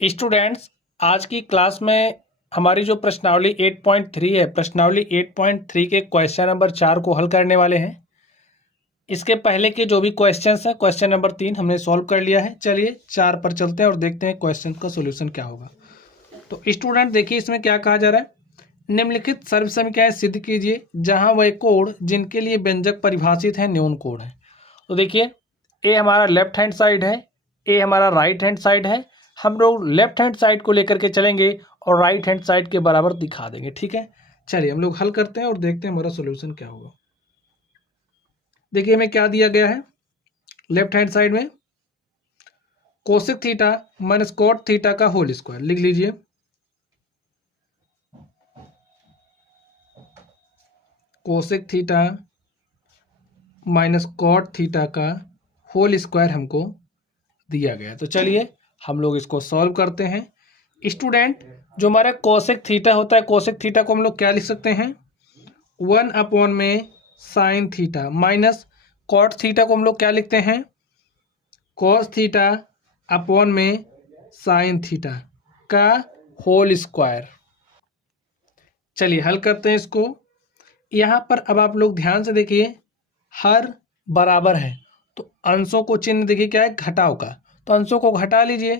Students, आज की class में हमारी जो प्रश्नावली 8.3 है, प्रश्नावली 8.3 के क्वेश्चन नंबर 4 को हल करने वाले हैं। इसके पहले के जो भी क्वेश्चंस हैं, क्वेश्चन नंबर 3 हमने सॉल्व कर लिया है। चलिए 4 पर चलते हैं और देखते हैं क्वेश्चन का सोल्यूशन क्या होगा। तो स्टूडेंट देखिए, इसमें क्या कहा जा रहा है, निम्नलिखित सर्व समीकरण सिद्ध कीजिए जहां वह कोड जिनके लिए व्यंजक परिभाषित है न्यून कोड है। तो देखिए, ए हमारा लेफ्ट हैंड साइड है, ए हमारा राइट हैंड साइड है। हम लोग लेफ्ट हैंड साइड को लेकर के चलेंगे और राइट हैंड साइड के बराबर दिखा देंगे। ठीक है, चलिए हम लोग हल करते हैं और देखते हैं हमारा सोल्यूशन क्या होगा। देखिए हमें क्या दिया गया है, लेफ्ट हैंड साइड में cosec theta minus cot theta का होल स्क्वायर लिख लीजिए। Cosec theta minus cot theta का होल स्क्वायर हमको दिया गया है। तो चलिए हम लोग इसको सॉल्व करते हैं। स्टूडेंट, जो हमारा कोसेक थीटा होता है, कोसेक थीटा को हम लोग क्या लिख सकते हैं, 1 में sine theta, minus cot theta को हम लोग क्या लिखते हैं, कॉस थीटा अपॉन में साइन थीटा का होल स्क्वायर। चलिए हल करते हैं इसको। यहाँ पर अब आप लोग ध्यान से देखिए, हर बराबर है तो अंशों को चिन्ह देखिए क्या है, घटाव का, तो अंशों को घटा लीजिए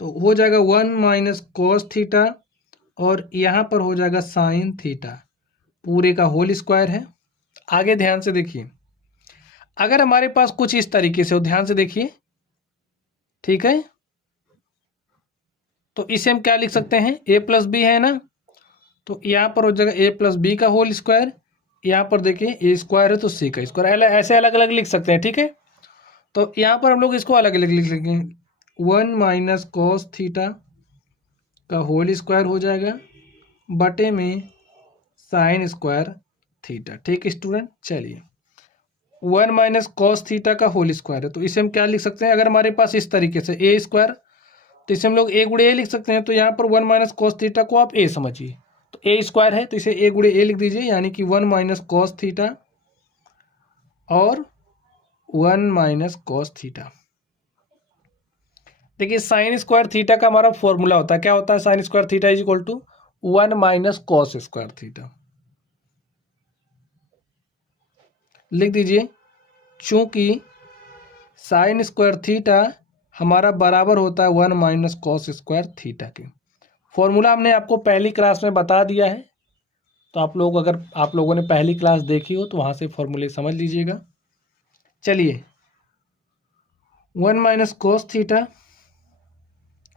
तो हो जाएगा 1 माइनस कॉस थीटा और यहाँ पर हो जाएगा साइन थीटा, पूरे का होल स्क्वायर है। आगे ध्यान से देखिए, अगर हमारे पास कुछ इस तरीके से हो, ध्यान से देखिए, ठीक है, तो इसे हम क्या लिख सकते हैं, ए प्लस बी है ना, तो यहाँ पर हो जाएगा ए प्लस बी का होल स्क्वायर। यहाँ पर देखिए ए स्क्वायर है तो सी का स्क्वायर, ऐसे अलग अलग लिख सकते हैं। ठीक है, तो यहाँ पर हम लोग इसको अलग अलग लिख लेंगे, 1 माइनस कॉस थीटा का होल स्क्वायर हो जाएगा बटे में साइन स्क्वायर थीटा। ठीक है स्टूडेंट, चलिए 1 माइनस कॉस थीटा का होल स्क्वायर है तो इसे हम क्या लिख सकते हैं, अगर हमारे पास इस तरीके से ए स्क्वायर, तो इसे हम लोग ए गुणे ए लिख सकते हैं। तो यहाँ पर 1 माइनस कॉस थीटा को आप ए समझिए, तो ए स्क्वायर है तो इसे ए गुणे ए लिख दीजिए, यानी कि 1 माइनस कॉस थीटा और 1 माइनस कॉस थीटा। देखिए साइन स्क्वायर थीटा का हमारा फॉर्मूला होता है, क्या होता है, sine square theta is equal to 1 minus cos square theta लिख दीजिए। चूंकि साइन स्क्वायर थीटा हमारा बराबर होता है 1 माइनस कॉस स्क्वायर थीटा के। फॉर्मूला हमने आपको पहली क्लास में बता दिया है, तो आप लोग, अगर आप लोगों ने पहली क्लास देखी हो तो वहाँ से फॉर्मूले समझ लीजिएगा। चलिए 1 minus cos theta,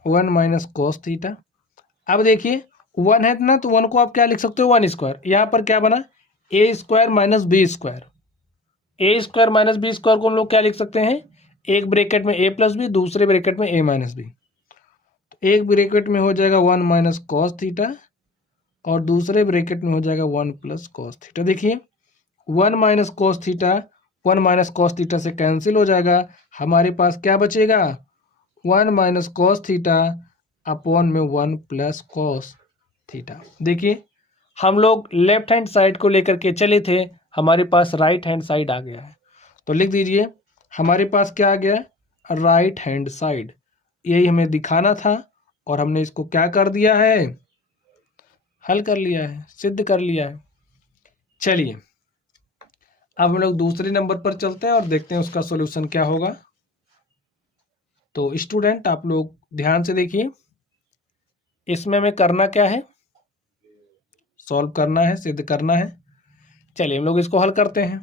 1 minus cos theta. अब देखिए 1 है ना, तो 1 को आप क्या लिख सकते हो, 1 स्क्वायर, यहाँ पर क्या बना, ए स्क्वायर माइनस बी स्क्वायर। ए स्क्वायर माइनस बी स्क्वायर को हम लोग क्या लिख सकते हैं, एक ब्रैकेट में ए प्लस बी, दूसरे ब्रैकेट में ए माइनस बी। तो एक ब्रैकेट में हो जाएगा 1 माइनस कॉस थीटा और दूसरे ब्रैकेट में हो जाएगा 1 प्लस कॉस थीटा। देखिए 1 minus cos theta 1 minus cos theta से कैंसिल हो जाएगा, हमारे पास क्या बचेगा, 1 माइनस कॉस थीटा अपॉन में 1 प्लस कॉस थीटा। देखिए हम लोग लेफ्ट हैंड साइड को लेकर के चले थे, हमारे पास राइट हैंड साइड आ गया है, तो लिख दीजिए हमारे पास क्या आ गया, राइट हैंड साइड। यही हमें दिखाना था और हमने इसको क्या कर दिया है, हल कर लिया है, सिद्ध कर लिया है। चलिए अब हम लोग दूसरे नंबर पर चलते हैं और देखते हैं उसका सॉल्यूशन क्या होगा। तो स्टूडेंट आप लोग ध्यान से देखिए, इसमें हमें करना क्या है, सॉल्व करना है, सिद्ध करना है। चलिए हम लोग इसको हल करते हैं।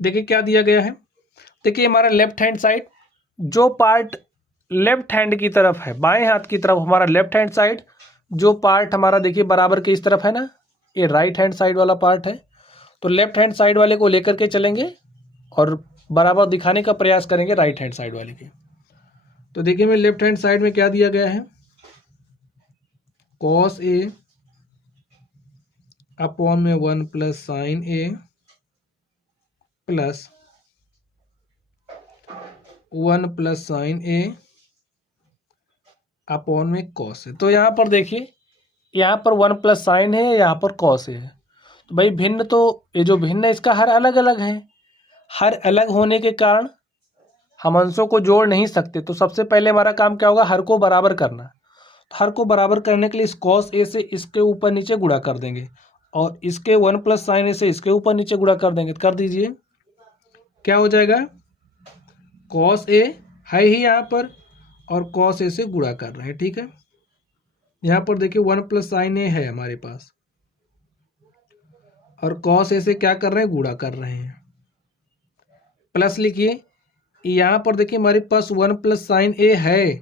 देखिए क्या दिया गया है, देखिए हमारा लेफ्ट हैंड साइड, जो पार्ट लेफ्ट हैंड की तरफ है, बाएं हाथ की तरफ हमारा लेफ्ट हैंड साइड, जो पार्ट हमारा देखिए बराबर के इस तरफ है ना, ये राइट हैंड साइड वाला पार्ट है। तो लेफ्ट हैंड साइड वाले को लेकर के चलेंगे और बराबर दिखाने का प्रयास करेंगे राइट हैंड साइड वाले के। तो देखिए मैं लेफ्ट हैंड साइड में क्या दिया गया है, कॉस ए अपॉन में 1 plus sine A plus 1 plus sine A upon में कॉस है। तो यहाँ पर देखिए, यहाँ पर 1 प्लस साइन है, यहाँ पर कॉस है, तो भाई भिन्न, तो ये जो भिन्न है इसका हर अलग अलग है, हर अलग होने के कारण हम अंशों को जोड़ नहीं सकते, तो सबसे पहले हमारा काम क्या होगा, हर को बराबर करना। तो हर को बराबर करने के लिए इस कॉस ए से इसके ऊपर नीचे गुणा कर देंगे और इसके 1 प्लस साइन ए से इसके ऊपर नीचे गुणा कर देंगे। कर दीजिए, क्या हो जाएगा, कॉस ए है ही यहाँ पर और कॉस ए से गुणा कर रहे हैं। ठीक है, यहाँ पर देखिए 1 प्लस साइन ए है हमारे पास और कॉस ए से क्या कर रहे हैं, गुणा कर रहे हैं। प्लस लिखिए, यहाँ पर देखिए हमारे पास 1 प्लस साइन ए है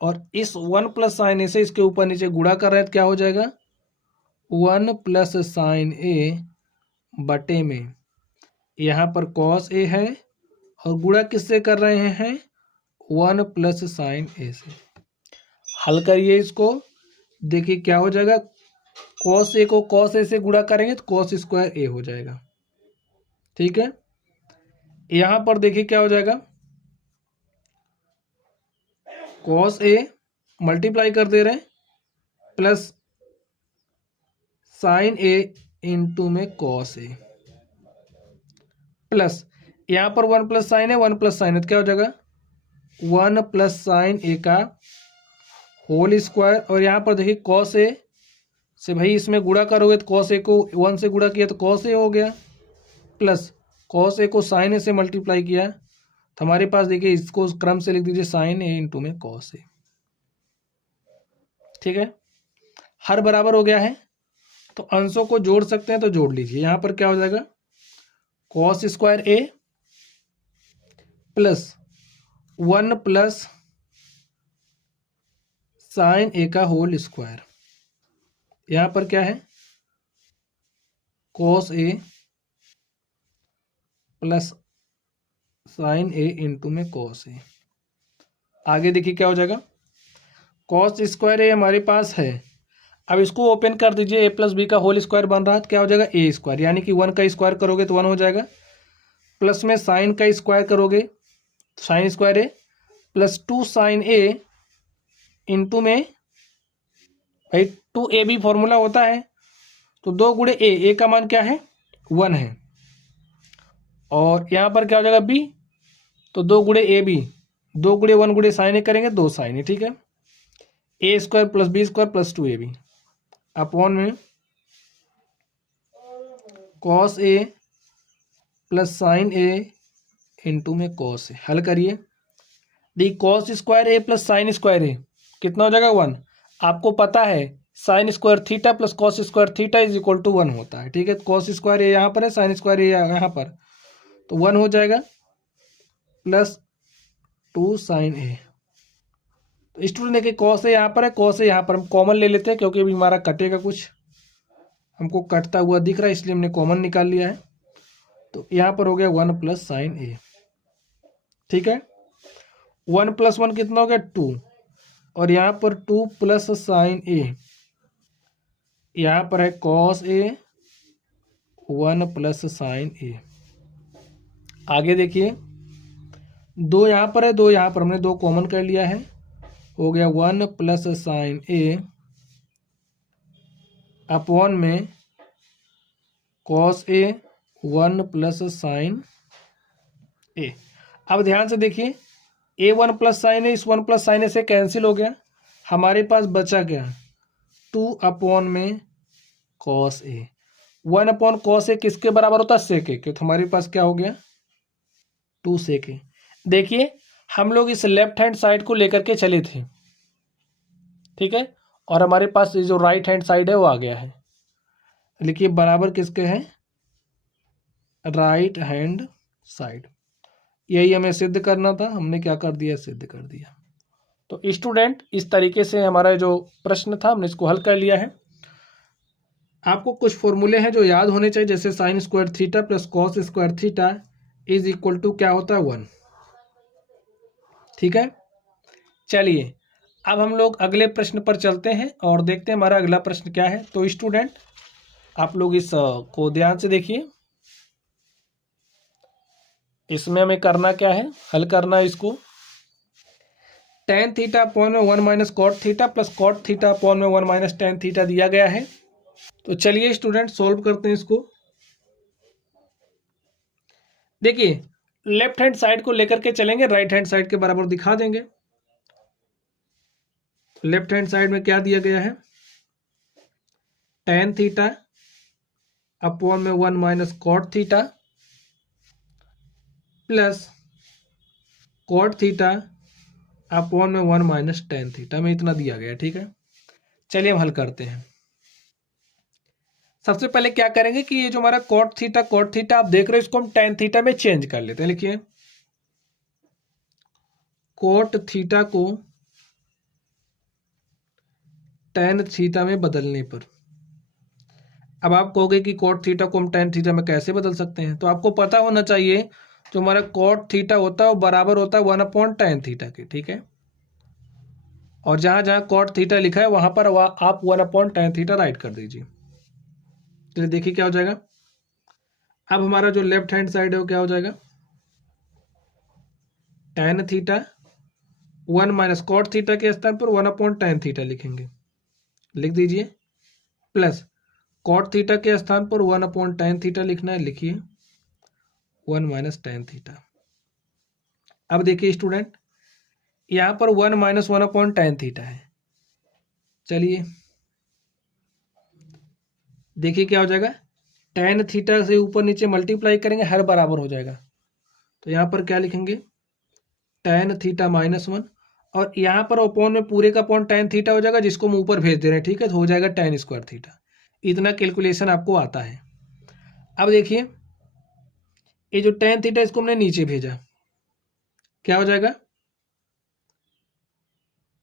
और इस 1 प्लस साइन ए से इसके ऊपर नीचे गुणा कर रहे हैं, तो क्या हो जाएगा, 1 प्लस साइन ए बटे में यहाँ पर कॉस ए है और गुणा किससे कर रहे हैं, 1 प्लस साइन ए से। हल करिए इसको, देखिए क्या हो जाएगा, कॉस ए को कॉस ए से गुणा करेंगे तो कॉस स्क्वायर ए हो जाएगा। ठीक है, यहाँ पर देखिए क्या हो जाएगा, कॉस ए मल्टीप्लाई कर दे रहे हैं प्लस साइन ए इंटू में कॉस ए प्लस यहाँ पर 1 प्लस साइन है, 1 प्लस साइन है, तो क्या हो जाएगा, 1 प्लस साइन ए का होल स्क्वायर और यहाँ पर देखिए कॉस ए से भाई इसमें गुणा करोगे तो कॉस ए को 1 से गुणा किया तो कॉस ए हो गया प्लस कॉस ए को साइन ए से मल्टीप्लाई किया तो हमारे पास देखिए इसको क्रम से लिख दीजिए साइन ए इंटू में कॉस ए। ठीक है, हर बराबर हो गया है तो अंशों को जोड़ सकते हैं, तो जोड़ लीजिए। यहाँ पर क्या हो जाएगा, cos square A plus 1 plus sine ए का होल स्क्वायर, यहाँ पर क्या है, cos A plus sine A into में कॉस ए। आगे देखिए क्या हो जाएगा, कॉस स्क्वायर ए हमारे पास है, अब इसको ओपन कर दीजिए, ए प्लस बी का होल स्क्वायर बन रहा है तो क्या हो जाएगा, ए स्क्वायर, यानी कि 1 का स्क्वायर करोगे तो 1 हो जाएगा, प्लस में साइन का स्क्वायर करोगे तो sign square A plus 2 sine A into में भाई 2 ए बी फॉर्मूला होता है तो 2 गुणे ए का मान क्या है, 1 है और यहाँ पर क्या हो जाएगा बी, तो 2 गुणे ए बी, 2 गुणे 1 गुणे साइन ए करेंगे 2 साइन ए। ठीक है, A square plus B square plus 2 A B upon में cos A plus sine A into में कॉस ए। हल करिए, the cos square A plus sine square A कितना हो जाएगा, 1। आपको पता है sine square theta plus cos square theta is equal to 1 होता है। ठीक है, कॉस स्क्वायर ए यहाँ पर है, साइन स्क्वायर ए यहाँ पर, तो 1 हो जाएगा प्लस 2 साइन ए। तो स्टूडेंट देखिए कॉस ए यहाँ पर है, कॉस ए यहाँ पर हम कॉमन ले लेते हैं क्योंकि अभी हमारा कटेगा, कुछ हमको कटता हुआ दिख रहा है इसलिए हमने कॉमन निकाल लिया है। तो यहाँ पर हो गया 1 प्लस साइन ए। ठीक है, 1 प्लस 1 कितना हो गया, 2 और यहाँ पर 2 प्लस साइन ए, यहाँ पर है कॉस ए 1 प्लस साइन ए। आगे देखिए 2 यहाँ पर है, 2 यहाँ पर, हमने 2 कॉमन कर लिया है, हो गया 1 प्लस साइन ए अपॉन में कॉस ए 1 प्लस साइन ए। अब ध्यान से देखिए ए 1 प्लस साइन ए इस 1 प्लस साइन ए से कैंसिल हो गया, हमारे पास बचा क्या, 2 अपॉन में कॉस ए। 1 अपॉन कॉस ए किसके बराबर होता है, सेक ए के, तो हमारे पास क्या हो गया 2 सेक ए। देखिए हम लोग इस लेफ्ट हैंड साइड को लेकर के चले थे, ठीक है, और हमारे पास ये जो राइट हैंड साइड है वो आ गया है। लिखिए बराबर किसके हैं, राइट हैंड साइड। यही हमें सिद्ध करना था, हमने क्या कर दिया, सिद्ध कर दिया। तो स्टूडेंट इस तरीके से हमारा जो प्रश्न था हमने इसको हल कर लिया है। आपको कुछ फॉर्मूले हैं जो याद होने चाहिए, जैसे sine square theta plus cos square theta is equal to क्या होता है, 1। ठीक है, चलिए अब हम लोग अगले प्रश्न पर चलते हैं और देखते हैं हमारा अगला प्रश्न क्या है। तो स्टूडेंट आप लोग इस को ध्यान से देखिए, इसमें हमें करना क्या है, हल करना है इसको। टेन थीटा अपॉन में 1 minus cot theta plus cot theta upon में 1 माइनस टेन थीटा दिया गया है। तो चलिए स्टूडेंट सोल्व करते हैं इसको। देखिए लेफ्ट हैंड साइड को लेकर के चलेंगे, राइट हैंड साइड के बराबर दिखा देंगे। लेफ्ट हैंड साइड में क्या दिया गया है, tan थीटा अपॉन में 1 minus cot theta plus cot theta upon में 1 माइनस tan थीटा में इतना दिया गया। ठीक है, चलिए हम हल करते हैं। सबसे पहले क्या करेंगे कि ये जो हमारा कॉट थीटा आप देख रहे हो, इसको हम tan थीटा में चेंज कर लेते हैं। लिखिए कॉट थीटा को tan थीटा में बदलने पर, अब आप कहोगे कि कॉट थीटा को हम tan थीटा में कैसे बदल सकते हैं, तो आपको पता होना चाहिए जो हमारा कॉट थीटा होता है वो बराबर होता है 1/tan थीटा के। ठीक है, और जहां जहां कॉट थीटा लिखा है वहां पर आप 1/tan थीटा राइट कर दीजिए। तो देखिए क्या हो जाएगा, अब हमारा जो लेफ्ट हैंड साइड है वो क्या हो जाएगा, tan theta 1 minus cot theta के स्थान पर 1/tan थीटा लिखेंगे, लिख दीजिए, प्लस कॉट थीटा के स्थान पर 1/tan थीटा लिखना है, लिखिए 1 माइनस tan थीटा। अब देखिए स्टूडेंट, यहां पर 1 माइनस 1/tan थीटा है। चलिए देखिए क्या हो जाएगा, tan थीटा से ऊपर नीचे मल्टीप्लाई करेंगे, हर बराबर हो जाएगा। तो यहां पर क्या लिखेंगे, tan थीटा -1, और यहाँ पर अपॉन में पूरे का अपॉन tan थीटा हो जाएगा, जिसको हम ऊपर भेज दे रहे हैं। ठीक है, तो हो जाएगा tan स्क्वायर थीटा। इतना कैलकुलेशन आपको आता है। अब देखिए ये जो tan थीटा इसको हमने नीचे भेजा, क्या हो जाएगा,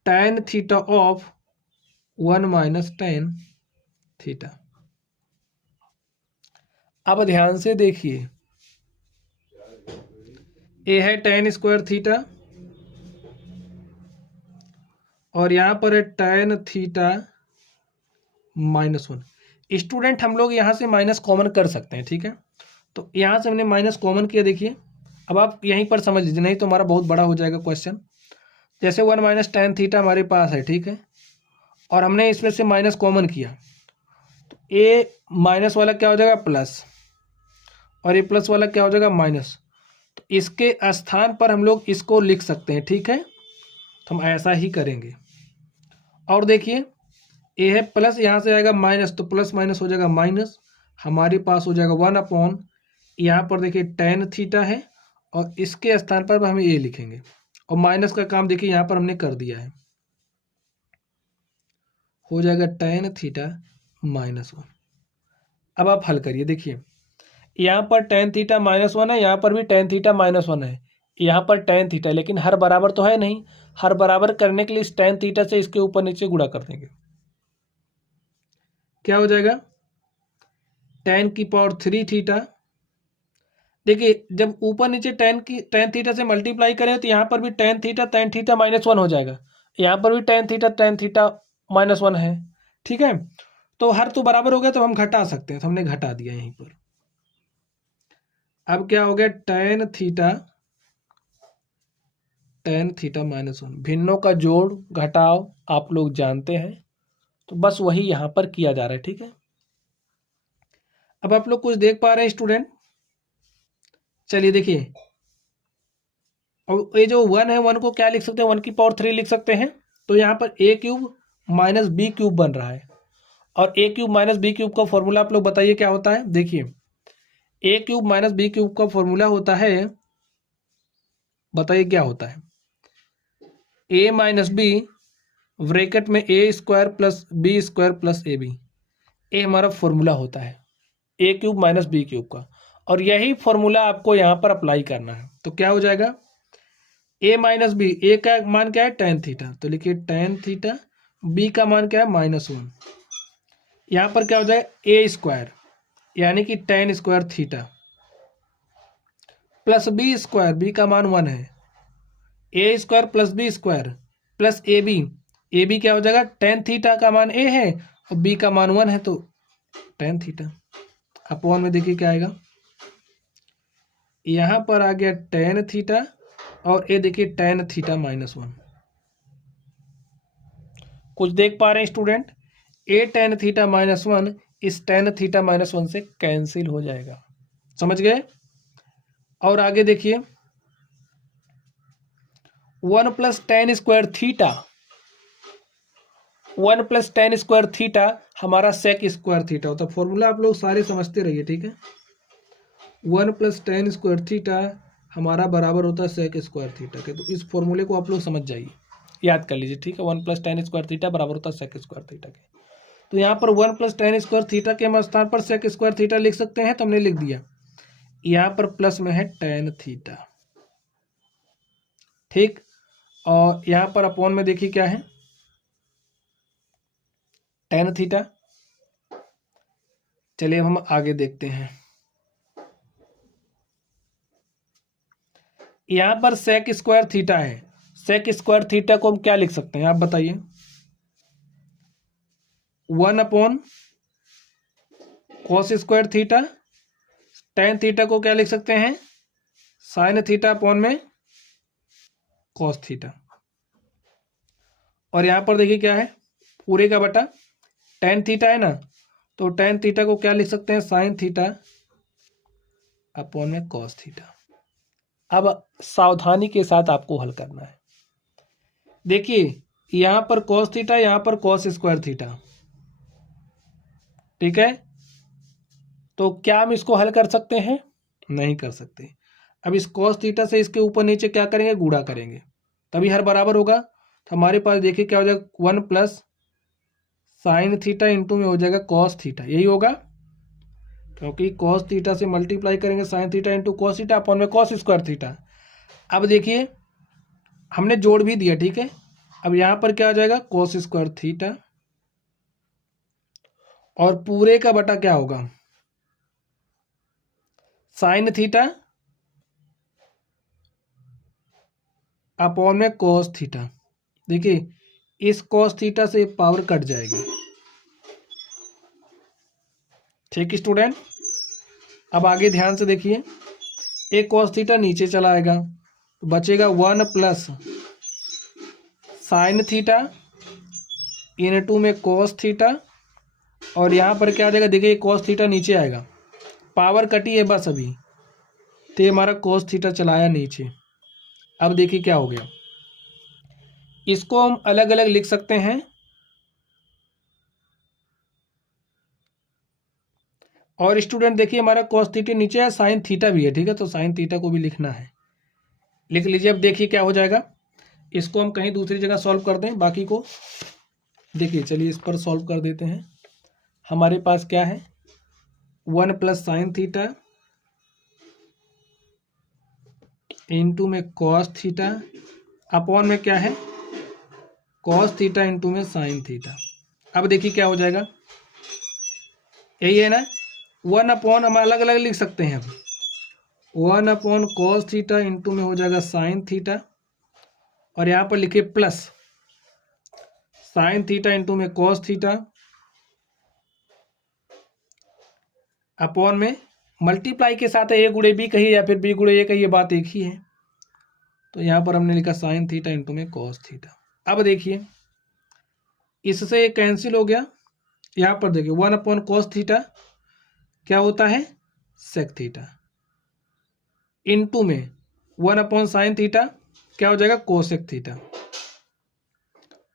tan theta of 1 minus tan theta. अब ध्यान से देखिए, ये है tan स्क्वायर थीटा और यहां पर है tan थीटा -1। स्टूडेंट हम लोग यहां से माइनस कॉमन कर सकते हैं। ठीक है, तो यहां से हमने माइनस कॉमन किया। देखिए अब आप यहीं पर समझ लीजिए, नहीं तो हमारा बहुत बड़ा हो जाएगा क्वेश्चन। जैसे 1 माइनस tan थीटा हमारे पास है, ठीक है, और हमने इसमें से माइनस कॉमन किया, तो ये माइनस वाला क्या हो जाएगा प्लस, और ये प्लस वाला क्या हो जाएगा माइनस। तो इसके स्थान पर हम लोग इसको लिख सकते हैं। ठीक है, तो हम ऐसा ही करेंगे। और देखिए ये है प्लस, यहाँ से आएगा माइनस, तो प्लस माइनस हो जाएगा माइनस, हमारे पास हो जाएगा 1/, यहाँ पर देखिए tan थीटा है और इसके स्थान पर हम ये लिखेंगे, और माइनस का काम देखिए यहाँ पर हमने कर दिया है, हो जाएगा tan थीटा -1। अब आप हल करिए, देखिए यहाँ पर tan थीटा -1 है, यहाँ पर भी tan थीटा -1 है, यहाँ पर tan थीटा, लेकिन हर बराबर तो है नहीं। हर बराबर करने के लिए इस tan थीटा से इसके ऊपर नीचे गुणा कर देंगे, क्या हो जाएगा, tan की पावर 3 थीटा। देखिए जब ऊपर नीचे tan थीटा से मल्टीप्लाई करें तो यहाँ पर भी tan थीटा -1 हो जाएगा, यहाँ पर भी tan थीटा -1 है। ठीक है, तो हर तो बराबर हो गया, तो हम घटा सकते हैं, तो हमने घटा दिया यहीं पर। अब क्या हो गया, tan थीटा -1, भिन्नों का जोड़ घटाव आप लोग जानते हैं, तो बस वही यहाँ पर किया जा रहा है। ठीक है, अब आप लोग कुछ देख पा रहे हैं स्टूडेंट। चलिए देखिए, और ये जो 1 है, 1 को क्या लिख सकते हैं, 1 की पावर 3 लिख सकते हैं। तो यहाँ पर a³ माइनस b³ बन रहा है, और a³ माइनस b³ का फॉर्मूला आप लोग बताइए क्या होता है। देखिए a³ माइनस b³ का फॉर्मूला होता है, बताइए क्या होता है, a माइनस बी ब्रैकेट में a² plus b² plus ab, ये हमारा फॉर्मूला होता है a³ माइनस b³ का, और यही फॉर्मूला आपको यहाँ पर अप्लाई करना है। तो क्या हो जाएगा, a माइनस बी, ए का मान क्या है tan थीटा, तो लिखिए tan थीटा, b का मान क्या है -1, यहाँ पर क्या हो जाएगा a² यानी कि tan square theta plus b², b का मान 1 है, a² plus b² plus ab क्या हो जाएगा, tan थीटा का मान a है और b का मान 1 है, तो tan थीटा अपॉन में देखिए क्या आएगा, यहाँ पर आ गया tan थीटा और ये देखिए tan थीटा -1। कुछ देख पा रहे हैं स्टूडेंट, a tan थीटा -1 इस tan थीटा -1 से कैंसिल हो जाएगा, समझ गए। और आगे देखिए 1 + tan square theta, 1 + tan square theta हमारा सेक स्क्वायर थीटा होता है। फॉर्मूला आप लोग सारे समझते रहिए, ठीक है। 1 + tan स्क्वायर थीटा हमारा बराबर होता है सेक स्क्वायर थीटा के। तो इस फॉर्मूले को आप लोग समझ जाइए, याद कर लीजिए, ठीक है। 1 + tan स्क्वायर थीटा बराबर होता है सेक स्क्वायर थीटा के। तो यहाँ पर 1 + tan स्क्वायर थीटा के हम स्थान पर सेक स्क्वायर थीटा लिख सकते हैं, तो हमने लिख दिया। यहाँ पर प्लस में है tan थीटा, ठीक। और यहाँ पर अपॉन में देखिए क्या है, tan थीटा। चलिए अब हम आगे देखते हैं। यहाँ पर सेक स्क्वायर थीटा है, सेक स्क्वायर थीटा को हम क्या लिख सकते हैं, आप बताइए। 1/cos square theta, tan theta को क्या लिख सकते हैं, sin थीटा अपॉन में cos थीटा। और यहाँ पर देखिए क्या है, पूरे का बटा tan थीटा है ना, तो tan थीटा को क्या लिख सकते हैं, sin थीटा अपॉन में cos थीटा। अब सावधानी के साथ आपको हल करना है। देखिए यहाँ पर cos थीटा, यहाँ पर cos स्क्वायर थीटा, ठीक है। तो क्या हम इसको हल कर सकते हैं, नहीं कर सकते। अब इस cos थीटा से इसके ऊपर नीचे क्या करेंगे, गुणा करेंगे, तभी हर बराबर होगा। तो हमारे पास देखिए क्या हो जाएगा, 1 + sin थीटा इंटू में हो जाएगा cos थीटा, यही होगा। क्योंकि cos थीटा से मल्टीप्लाई करेंगे sin theta into cos theta upon में cos स्क्वायर थीटा। अब देखिए हमने जोड़ भी दिया, ठीक है। अब यहाँ पर क्या आ जाएगा, cos स्क्वायर थीटा, और पूरे का बटा क्या होगा, sin थीटा अपॉन में cos थीटा। देखिए इस cos थीटा से पावर कट जाएगी, ठीक स्टूडेंट। अब आगे ध्यान से देखिए, एक cos थीटा नीचे चला आएगा, तो बचेगा 1 + sin थीटा इनटू में cos थीटा। और यहाँ पर क्या आ जाएगा, देखिए cos थीटा नीचे आएगा, पावर कटी है बस अभी, तो ये हमारा cos थीटा चलाया नीचे। अब देखिए क्या हो गया, इसको हम अलग अलग लिख सकते हैं, और स्टूडेंट देखिए हमारा cos थीटा नीचे है, sin थीटा भी है, ठीक है। तो sin थीटा को भी लिखना है, लिख लीजिए। अब देखिए क्या हो जाएगा, इसको हम कहीं दूसरी जगह सॉल्व कर दें, बाकी को देखिए। चलिए इस पर सॉल्व कर देते हैं। हमारे पास क्या है, 1 + sin थीटा इंटू में cos थीटा अपॉन में क्या है, cos थीटा इंटू में sin थीटा। अब देखिए क्या हो जाएगा, यही है ना, 1/, हम अलग अलग लिख सकते हैं। अब 1/cos थीटा इंटू में हो जाएगा sin थीटा, और यहाँ पर लिखे प्लस sin थीटा इंटू में cos थीटा अपॉन में मल्टीप्लाई के साथ ए गुणे बी कहिए या फिर बी गुणे ए कहिए, बात एक ही है। तो यहाँ पर हमने लिखा sin थीटा इंटू में cos थीटा। अब देखिए इससे कैंसिल हो गया, यहाँ पर देखिए 1/cos थीटा क्या होता है, sec थीटा इंटू में 1/sin थीटा क्या हो जाएगा, कोसेक थीटा,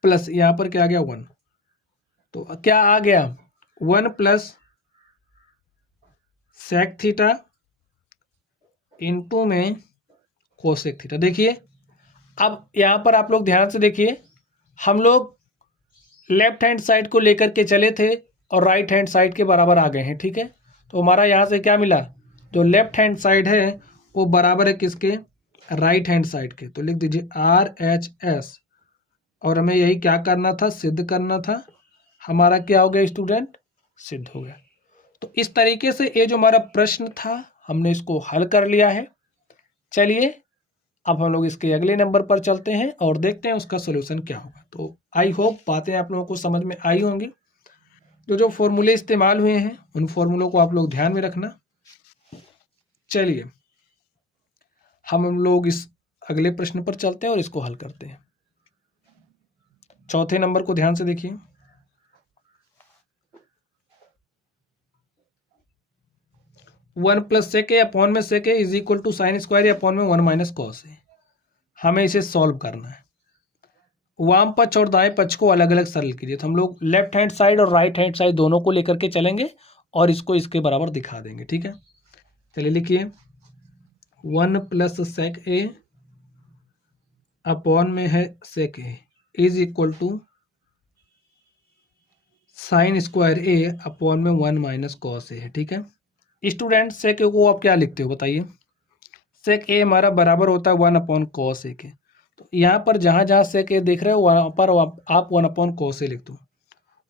प्लस यहाँ पर क्या आ गया 1। तो क्या आ गया, 1 + sec थीटा इंटू में कोसेक थीटा। देखिए अब यहाँ पर आप लोग ध्यान से देखिए, हम लोग लेफ्ट हैंड साइड को लेकर के चले थे और राइट हैंड साइड के बराबर आ गए हैं, ठीक है। तो हमारा यहाँ से क्या मिला, जो लेफ्ट हैंड साइड है वो बराबर है किसके, राइट हैंड साइड के। तो लिख दीजिए RHS, और हमें यही क्या करना था, सिद्ध करना था। हमारा क्या हो गया स्टूडेंट, सिद्ध हो गया। तो इस तरीके से ये जो हमारा प्रश्न था हमने इसको हल कर लिया है। चलिए अब हम लोग इसके अगले नंबर पर चलते हैं और देखते हैं उसका सोल्यूशन क्या होगा। तो आई होप बातें आप लोगों को समझ में आई होंगी। जो जो फॉर्मूले इस्तेमाल हुए हैं उन फॉर्मूलों को आप लोग ध्यान में रखना। चलिए हम लोग इस अगले प्रश्न पर चलते हैं और इसको हल करते हैं। चौथे नंबर को ध्यान से देखिए। One plus sec A upon में sec A is equal to sine square A upon में वन माइनस कॉस ए। हमें इसे सॉल्व करना है। वाम पक्ष और दाएं पक्ष को अलग अलग सरल कीजिए। तो हम लोग लेफ्ट हैंड साइड और राइट हैंड साइड दोनों को लेकर के चलेंगे और इसको इसके बराबर दिखा देंगे। ठीक है, चलिए लिखिए one plus sec A upon में है sec A is equal to sine square A upon में वन माइनस कॉस ए है। ठीक है स्टूडेंट, सेक ए को आप क्या लिखते हो बताइए। सेक ए हमारा बराबर होता है वन अपॉन कॉस ए के। तो यहाँ पर जहाँ जहाँ सेक ए देख रहे हो वहाँ पर आप वन अपॉन कॉस ए लिख दो।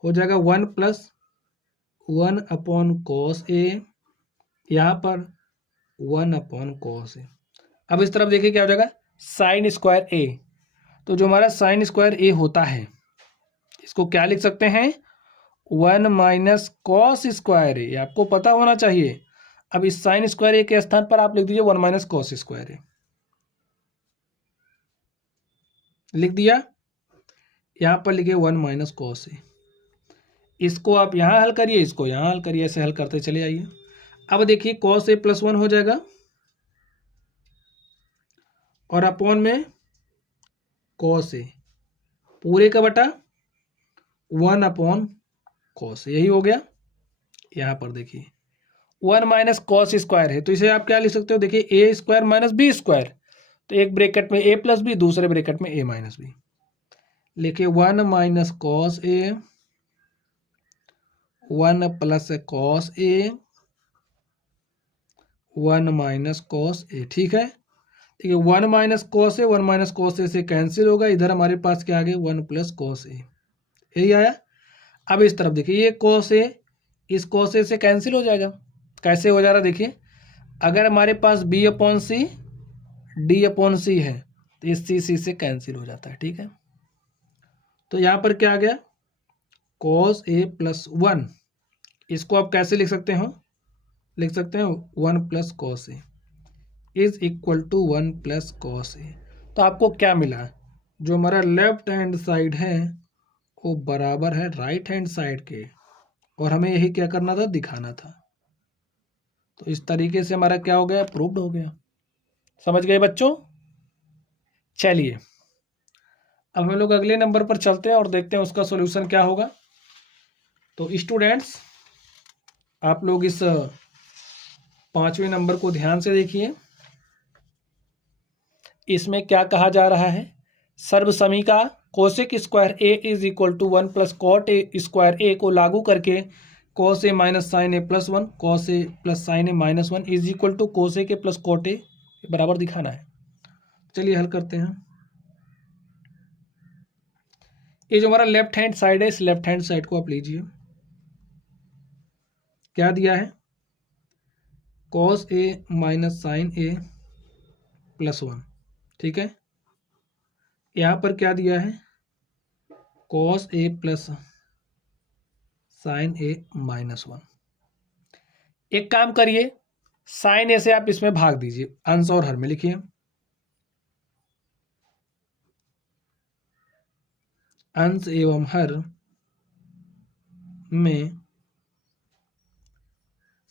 हो जाएगा one plus one upon cos A, यहाँ पर वन अपॉन कॉस ए। अब इस तरफ देखिए क्या हो जाएगा साइन स्क्वायर ए। तो जो हमारा साइन स्क्वायर ए होता है इसको क्या लिख सकते हैं वन माइनस कॉस स्क्वायर ए, आपको पता होना चाहिए। अब इस साइन स्क्वायर ए के स्थान पर आप लिख दीजिए वन माइनस कॉस स्क्वायर ए, लिख दिया। यहां पर लिखिए वन माइनस कॉस ए। इसको आप यहां हल करिए, इसको यहां हल करिए, ऐसे हल करते चले आइए। अब देखिए कॉस ए प्लस वन हो जाएगा और अपॉन में कॉस ए पूरे का बटा वन अपॉन कॉस, यही हो गया। यहां पर देखिए वन माइनस कॉस स्क्वायर है तो इसे आप क्या लिख सकते हो, देखिए A square minus B square. तो एक ब्रैकेट में ए प्लस बी, दूसरे ब्रैकेट में ए माइनस बी। लिखिए वन माइनस कॉस ए वन प्लस कॉस ए वन माइनस कॉस ए। ठीक है, ठीक है वन माइनस कॉस ए वन माइनस कॉस ए से कैंसिल होगा। इधर हमारे पास क्या आ गया वन प्लस कॉस ए, यही आया। अब इस तरफ देखिए ये कॉस ए इस कॉस ए से कैंसिल हो जाएगा। कैसे हो जा रहा देखिए, अगर हमारे पास B upon C D upon C है तो इस सी से कैंसिल हो जाता है। ठीक है, तो यहाँ पर क्या आ गया कॉस ए प्लस वन। इसको आप कैसे लिख सकते हो, लिख सकते हैं one plus cos A is equal to one plus cos A. तो आपको क्या मिला, जो हमारा लेफ्ट हैंड साइड है वो बराबर है राइट हैंड साइड के, और हमें यही क्या करना था दिखाना था। तो इस तरीके से हमारा क्या हो गया प्रूव्ड हो गया। समझ गए बच्चों। चलिए अब हम लोग अगले नंबर पर चलते हैं और देखते हैं उसका सॉल्यूशन क्या होगा। तो स्टूडेंट्स आप लोग इस पांचवें नंबर को ध्यान से देखिए। इसमें क्या कहा जा रहा है, सर्वसमीका cosec square A is equal to one plus cot A square A को लागू करके cos A minus sine A plus one cos A plus sine A minus one is equal to cosec A plus cot A बराबर दिखाना है। चलिए हल करते हैं। ये जो हमारा लेफ्ट हैंड साइड है इस लेफ्ट हैंड साइड को आप लीजिए। क्या दिया है cos A minus sine A plus one. ठीक है, यहां पर क्या दिया है cos A plus sine A minus one. एक काम करिए साइन ए से आप इसमें भाग दीजिए, अंश और हर में लिखिए। अंश एवं हर में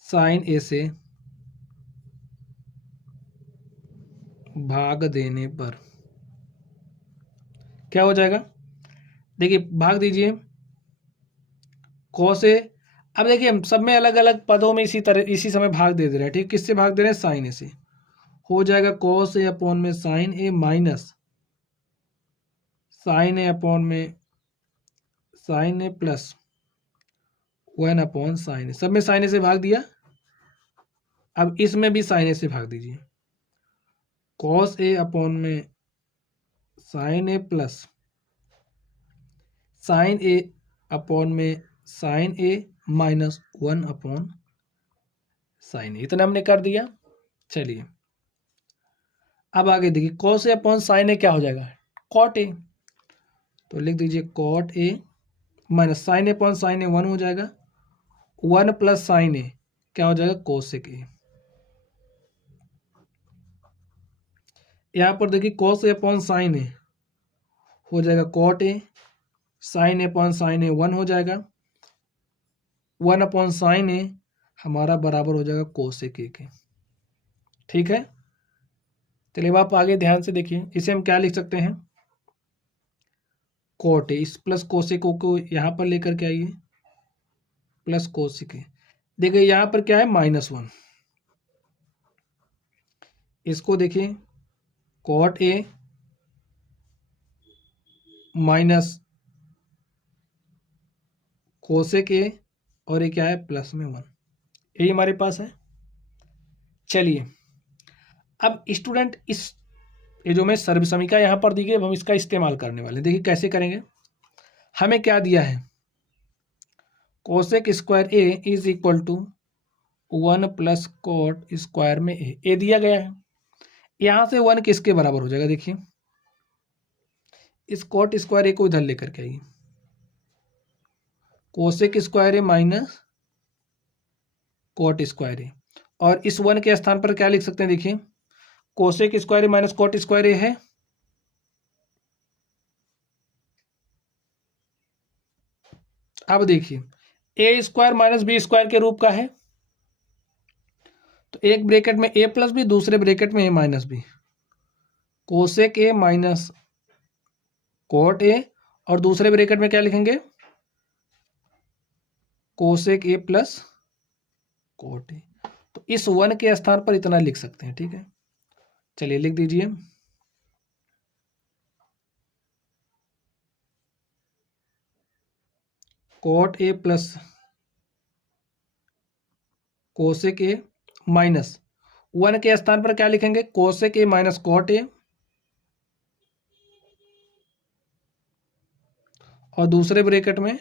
साइन ए से भाग देने पर क्या हो जाएगा, देखिए भाग दीजिए कॉस ए। अब देखिए हम सब में अलग अलग पदों में इसी समय भाग दे रहे हैं। ठीक, किससे भाग दे रहे हैं साइन ए से। हो जाएगा कॉस ए अपॉन में sine A minus sine A upon में sine A plus one upon sine ए। सब में साइन ए से भाग दिया, अब इसमें भी साइन ए से भाग दीजिए। कॉस ए अपॉन में sine A plus sine A upon में sine A minus one upon sine A. इतना हमने कर दिया। चलिए अब आगे देखिए cos A upon sine A क्या हो जाएगा कॉट ए। तो लिख दीजिए cot A minus sine A upon sine A one हो जाएगा, वन प्लस साइन ए क्या हो जाएगा कोसेक ए। यहां पर देखिए cos A upon sine A हो जाएगा cot A, sine A upon sine A one हो जाएगा, वन अपॉन साइन ए हमारा बराबर हो जाएगा कोसेक ए के। ठीक है, चलिए अब आप आगे ध्यान से देखिए, इसे हम क्या लिख सकते हैं, कोट ए। इस प्लस कोसेक ओ को यहाँ पर लेकर के आइए, प्लस कोसेक ए। देखिए यहाँ पर क्या है, -1। इसको देखिए, cot A minus cosec A, और ये क्या है, प्लस में 1। यही हमारे पास है। चलिए अब स्टूडेंट इस ये जो मैं सर्व समीकरण यहाँ पर दी गई, अब हम इसका इस्तेमाल करने वाले हैं। देखिए कैसे करेंगे। हमें क्या दिया है, cosec square A is equal to 1 plus cot square में ए दिया गया है। यहाँ से 1 किसके बराबर हो जाएगा, देखिए इस कोट स्क्वायर ए को इधर लेकर के आइए, cosec square A minus cot square ए, और इस 1 के स्थान पर क्या लिख सकते हैं, देखिए cosec square A minus cot square A है, अब देखिए A square minus B square के रूप का है, तो एक ब्रैकेट में ए प्लस बी, दूसरे ब्रैकेट में A minus B, cosec A minus cot A, और दूसरे ब्रैकेट में क्या लिखेंगे, cosec A plus cot A. तो इस 1 के स्थान पर इतना लिख सकते हैं। ठीक है, चलिए लिख दीजिए, cot A plus cosec A minus 1 के स्थान पर क्या लिखेंगे, cosec A minus cot A, और दूसरे ब्रैकेट में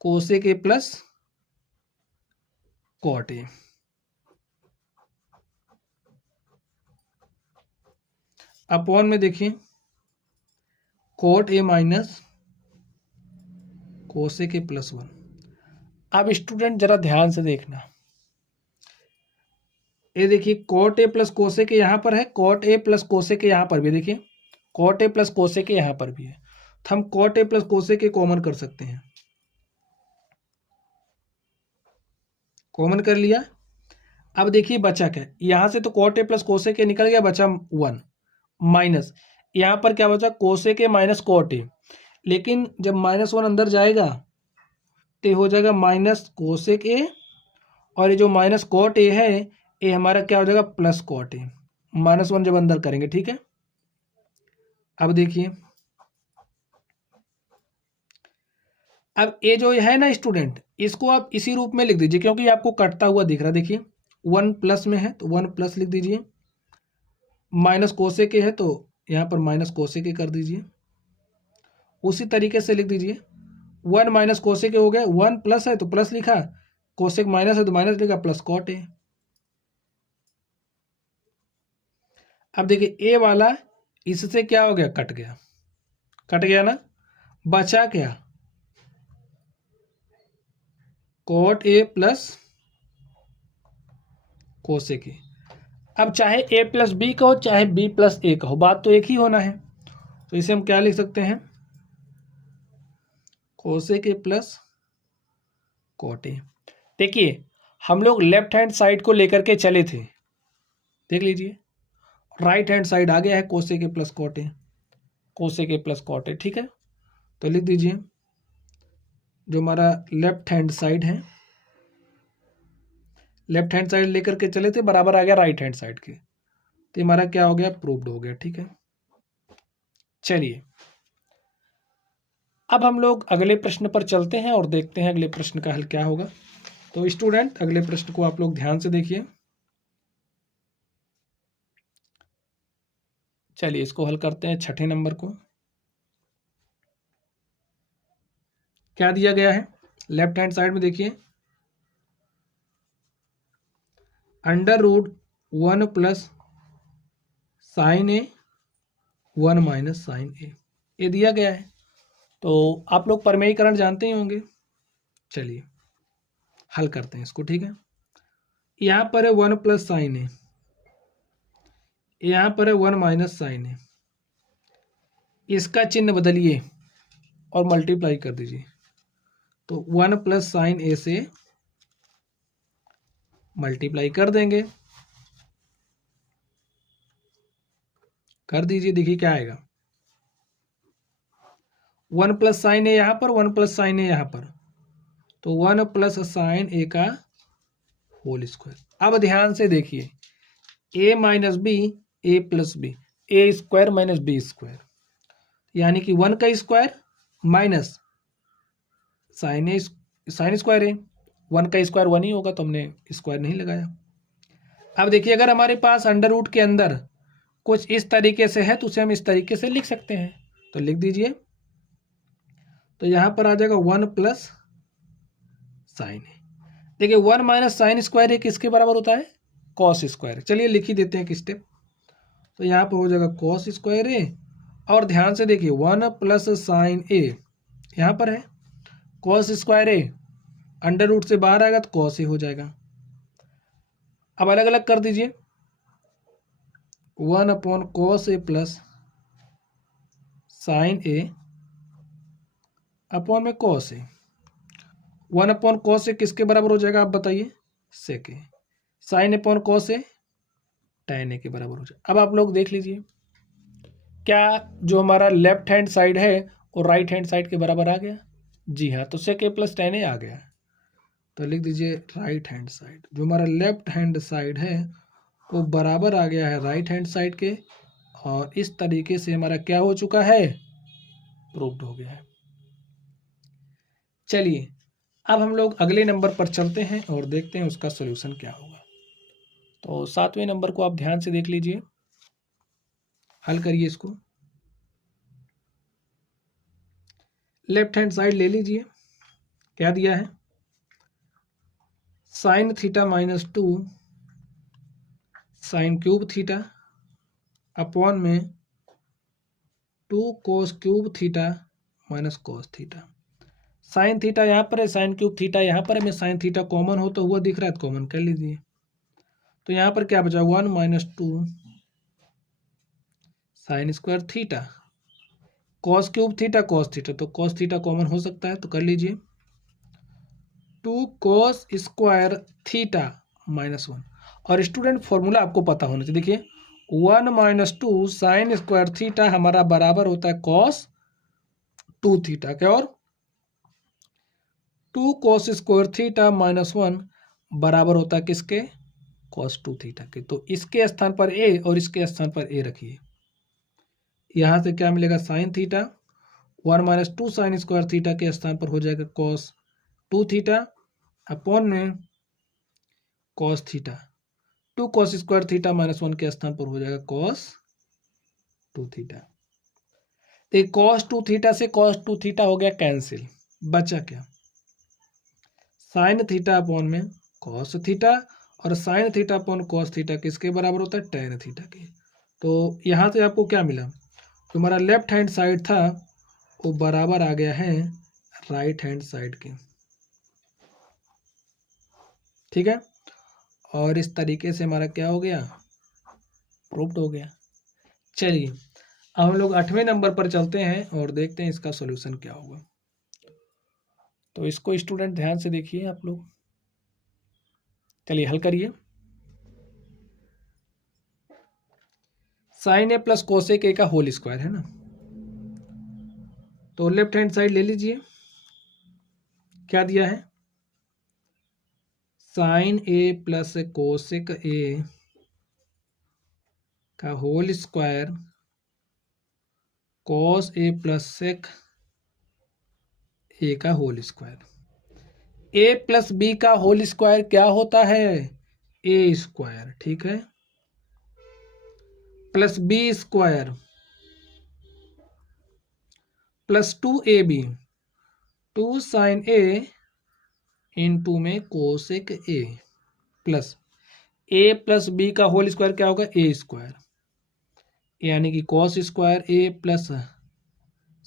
cosec A plus cot A. Upon में देखिए cot A minus cosec A plus 1। अब स्टूडेंट जरा ध्यान से देखना, ये देखिए कोट ए प्लस कोसेक ए यहाँ पर है, कोट ए प्लस कोसेक ए यहाँ पर भी, देखिए कोट ए प्लस कोसेक ए यहाँ पर भी है, तो हम cot A plus cosec A common कर सकते हैं। कॉमन कर लिया। अब देखिए बचा क्या, यहाँ से तो कोट ए प्लस कोसेक ए निकल गया, बचा 1 माइनस यहाँ पर क्या बचा, कोसेक ए माइनस कोट ए, लेकिन जब -1 अंदर जाएगा तो हो जाएगा माइनस कोसेक ए, और ये जो माइनस कोट ए है ये हमारा क्या हो जाएगा, प्लस कोट ए। -1 जब अंदर करेंगे। ठीक है, अब देखिए, अब ये जो है ना स्टूडेंट, इसको आप इसी रूप में लिख दीजिए, क्योंकि आपको कटता हुआ दिख रहा है। देखिए 1 प्लस में है तो 1 प्लस लिख दीजिए, माइनस कोसेक ए है तो यहाँ पर माइनस कोसेक ए कर दीजिए, उसी तरीके से लिख दीजिए। 1 माइनस कोसेक ए हो गया, 1 प्लस है तो प्लस लिखा, कोसेक माइनस है तो माइनस लिखा, प्लस कोट ए। अब देखिए ए वाला इससे क्या हो गया, कट गया, कट गया ना, बचा क्या, कोट ए प्लस कोसेक ए। अब चाहे ए प्लस बी कहो चाहे बी प्लस ए कहो, बात तो एक ही होना है, तो इसे हम क्या लिख सकते हैं, कोसेक ए प्लस कोट ए। देखिए हम लोग लेफ्ट हैंड साइड को लेकर के चले थे, देख लीजिए राइट हैंड साइड आ गया है, cosec A plus cot A, cosec A plus cot ए। ठीक है, तो लिख दीजिए जो हमारा लेफ्ट हैंड साइड है, लेफ्ट हैंड साइड लेकर के चले थे, बराबर आ गया राइट हैंड साइड के, तो हमारा क्या हो गया, प्रूव्ड हो गया। ठीक है, चलिए अब हम लोग अगले प्रश्न पर चलते हैं और देखते हैं अगले प्रश्न का हल क्या होगा। तो स्टूडेंट अगले प्रश्न को आप लोग ध्यान से देखिए। चलिए इसको हल करते हैं। छठे नंबर को क्या दिया गया है, लेफ्ट हैंड साइड में देखिए √1 प्लस साइन ए 1 माइनस साइन ए, ये दिया गया है। तो आप लोग परमेयीकरण जानते ही होंगे। चलिए हल करते हैं इसको। ठीक है, यहाँ पर है 1 प्लस साइन ए, यहाँ पर है 1 माइनस साइन ए, इसका चिन्ह बदलिए और मल्टीप्लाई कर दीजिए, तो 1 प्लस साइन ए से मल्टीप्लाई कर देंगे, कर दीजिए, देखिए क्या आएगा। 1 प्लस साइन ए यहाँ पर, 1 प्लस साइन ए यहाँ पर, तो 1 प्लस साइन ए का होल स्क्वायर। अब ध्यान से देखिए, ए माइनस बी, ए प्लस बी, ए स्क्वायर माइनस बी स्क्वायर, यानी कि 1 का स्क्वायर माइनस साइन स्क्वायर है। 1 का स्क्वायर 1 ही होगा, तो हमने स्क्वायर नहीं लगाया। अब देखिए, अगर हमारे पास अंडर रूट के अंदर कुछ इस तरीके से है तो उसे हम इस तरीके से लिख सकते हैं, तो लिख दीजिए। तो यहाँ पर आ जाएगा 1 प्लस साइन है। देखिए 1 माइनस साइन स्क्वायर है किसके बराबर होता है? Cos square. चलिए लिख ही देते हैं एक स्टेप। तो यहाँ पर हो जाएगा कॉस स्क्वायर ए, और ध्यान से देखिए 1 प्लस साइन ए यहाँ पर है, cos square A under root से बाहर आएगा तो कॉस ए हो जाएगा। अब अलग अलग कर दीजिए, 1 upon cos A plus sine A upon में कॉस ए। 1 अपॉन कॉस ए किसके बराबर हो जाएगा आप बताइए? सेक ए। साइन अपॉन कॉस ए tan ए के बराबर हो जाएगा। अब आप लोग देख लीजिए, क्या जो हमारा लेफ्ट हैंड साइड है वो राइट हैंड साइड के बराबर आ गया? जी हाँ, तो सेक ए प्लस tan ए आ गया। तो लिख दीजिए राइट हैंड साइड, जो हमारा लेफ्ट हैंड साइड है वो बराबर आ गया है राइट हैंड साइड के, और इस तरीके से हमारा क्या हो चुका है? प्रूव्ड हो गया है। चलिए अब हम लोग अगले नंबर पर चलते हैं और देखते हैं उसका सॉल्यूशन क्या होगा। तो 7वें नंबर को आप ध्यान से देख लीजिए, हल करिए इसको। लेफ्ट हैंड साइड ले लीजिए, क्या दिया है? Sign theta minus 2 sine cube theta upon में 2 cos cube theta minus cos theta. Sine theta यहाँ पर है, साइन क्यूब थीटा यहाँ पर है, हमें साइन थीटा कॉमन होता हुआ दिख रहा है तो कॉमन कर लीजिए। तो यहाँ पर क्या बचा? 1 minus 2 sign square theta, cos cube theta cos theta, तो कॉस थीटा कॉमन हो सकता है तो कर लीजिए। 2 कॉस स्क्वायर थीटा माइनस 1, और स्टूडेंट फॉर्मूला आपको पता होना चाहिए। देखिए 1 माइनस 2 साइन स्क्वायर थीटा हमारा बराबर होता है कॉस 2 थीटा के, और 2 कॉस स्क्वायर थीटा माइनस 1 बराबर होता है किसके? कॉस 2 थीटा के। तो इसके स्थान पर ए और इसके स्थान पर ए रखिए। यहाँ से क्या मिलेगा? Sine theta, 1 minus 2 sign square theta के स्थान पर हो जाएगा कॉस 2 थीटा अपॉन में cos theta, 2 cos square theta minus 1 के स्थान पर हो जाएगा कॉस 2 थीटा। तो कॉस 2 थीटा से कॉस 2 थीटा हो गया कैंसिल, बचा क्या? साइन थीटा अपॉन में कॉस थीटा, और sine theta upon cos theta किसके बराबर होता है? टेन थीटा के। तो यहाँ से आपको क्या मिला? जो हमारा लेफ्ट हैंड साइड था वो बराबर आ गया है राइट हैंड साइड के, ठीक है। और इस तरीके से हमारा क्या हो गया? प्रूव्ड हो गया। चलिए अब हम लोग 8वें नंबर पर चलते हैं और देखते हैं इसका सॉल्यूशन क्या होगा। तो इसको स्टूडेंट ध्यान से देखिए आप लोग, चलिए हल करिए। Sine A plus cosec A का होल स्क्वायर है ना, तो लेफ्ट हैंड साइड ले लीजिए, क्या दिया है? Sine A plus cosec A का whole square cos A plus sec A का whole square. A plus B का होल स्क्वायर क्या होता है? ए स्क्वायर, ठीक है, plus B square plus 2ab, 2 sine A into में cosec A, plus A plus B का होल स्क्वायर क्या होगा? ए स्क्वायर, यानी कि cos square A plus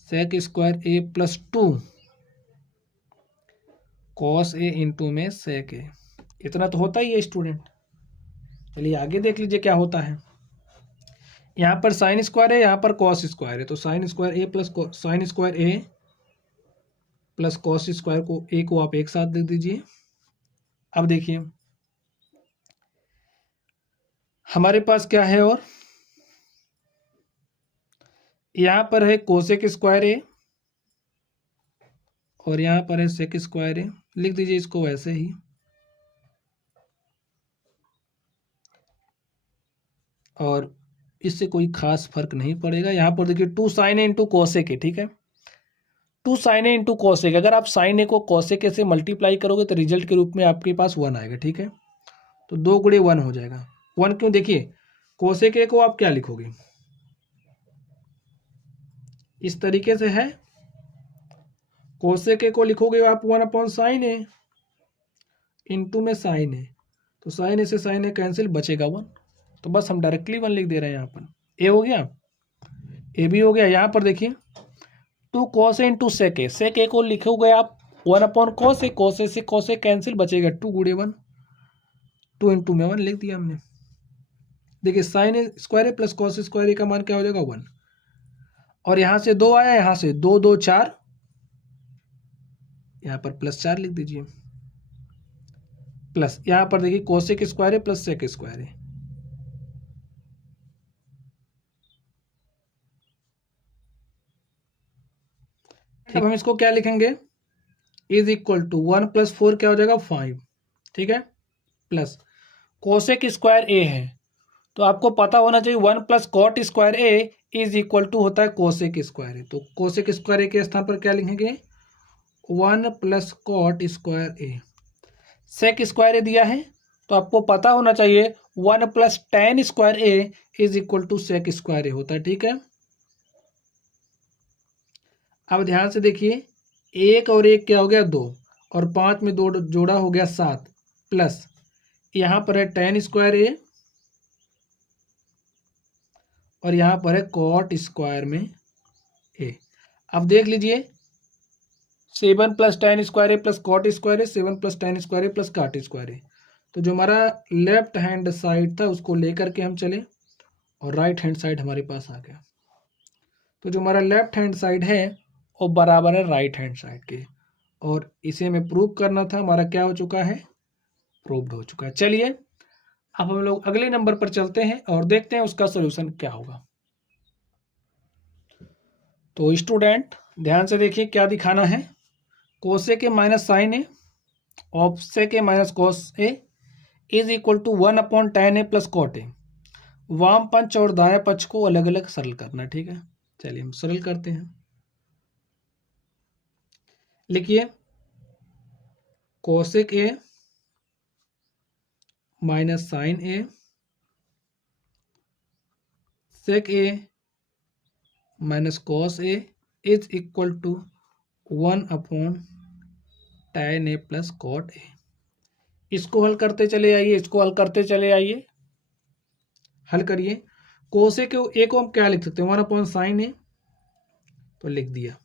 sec square A plus 2 cos A into में sec ए। इतना तो होता ही है स्टूडेंट। चलिए आगे देख लीजिए क्या होता है। यहाँ पर साइन स्क्वायर है, यहाँ पर कॉस स्क्वायर है, तो sign square A plus sine square A plus cos square को ए को आप एक साथ दे दीजिए। अब देखिए हमारे पास क्या है, और यहाँ पर है कोसेक स्क्वायर ए और यहाँ पर है सेक स्क्वायर ए। लिख दीजिए इसको वैसे ही, और इससे कोई खास फर्क नहीं पड़ेगा। यहाँ पर देखिए 2 sin ए इंटू कोसेक ए, ठीक है। 2 sin ए इंटू कोसेक, अगर आप साइन ए को कोसेक ए से मल्टीप्लाई करोगे तो रिजल्ट के रूप में आपके पास 1 आएगा, ठीक है। तो 2 गुणे 1 हो जाएगा। 1 क्यों, देखिए कोसेक ए को आप क्या लिखोगे, इस तरीके से है। कोसेक ए को लिखोगे आप 1 अपॉन साइन ए, इंटू में साइन ए, तो साइन ए से साइन ए कैंसिल, बचेगा 1। तो बस हम डायरेक्टली 1 लिख दे रहे हैं यहाँ पर। ए हो गया, ए भी हो गया। यहाँ पर देखिए 2 cos ए इंटू सेक ए, सेक ए को लिखोगे आप 1 upon cos A, cos A से कॉस ए कैंसिल, बचेगा 2 गुणे 1, 2 इंटू में 1 लिख दिया हमने। देखिए sign A square A plus cos square ए का मान क्या हो जाएगा 1, और यहाँ से 2 आया, यहाँ से 2 2 4, यहाँ पर प्लस 4 लिख दीजिए, प्लस यहाँ पर देखिए कोसेक स्क्वायर है प्लस सेक स्क्वायर है। अब हम इसको क्या लिखेंगे, इज इक्वल टू 1 प्लस 4 क्या हो जाएगा 5, ठीक है, प्लस कोसेक स्क्वायर ए है तो आपको पता होना चाहिए 1 plus cot square A is equal to होता है कोसेक स्क्वायर ए। तो कोसेक स्क्वायर ए के स्थान पर क्या लिखेंगे, 1 plus cot square A. Sec square A दिया है तो आपको पता होना चाहिए 1 plus tan square A is equal to sec square A होता है, ठीक है। अब ध्यान से देखिए, 1 और 1 क्या हो गया 2, और 5 में 2 जोड़ा हो गया 7, प्लस यहाँ पर है टेन स्क्वायर ए और यहाँ पर है कॉट स्क्वायर में ए। अब देख लीजिए 7 plus tan square A plus cot square A, 7 plus tan square A plus cot square ए। तो जो हमारा लेफ्ट हैंड साइड था उसको लेकर के हम चले और राइट हैंड साइड हमारे पास आ गया। तो जो हमारा लेफ्ट हैंड साइड है वो बराबर है राइट हैंड साइड के, और इसे हमें प्रूव करना था, हमारा क्या हो चुका है, प्रूव्ड हो चुका है। चलिए अब हम लोग अगले नंबर पर चलते हैं और देखते हैं उसका सोल्यूशन क्या होगा। तो स्टूडेंट ध्यान से देखिए क्या दिखाना है, cosec A minus sine A of sec A minus cos A is equal to 1 upon tan A plus cot A. वाम पक्ष और दाएं पक्ष को अलग अलग सरल करना, ठीक है। चलिए हम सरल करते हैं। लिखिए cosec A minus sine A sec A minus cos A is equal to 1 upon tan A plus cot A. इसको हल करते चले आइए, इसको हल करते चले आइए, हल करिए। कोसेक ए को हम क्या लिख सकते हैं, 1 अपॉन साइन ए, तो लिख दिया।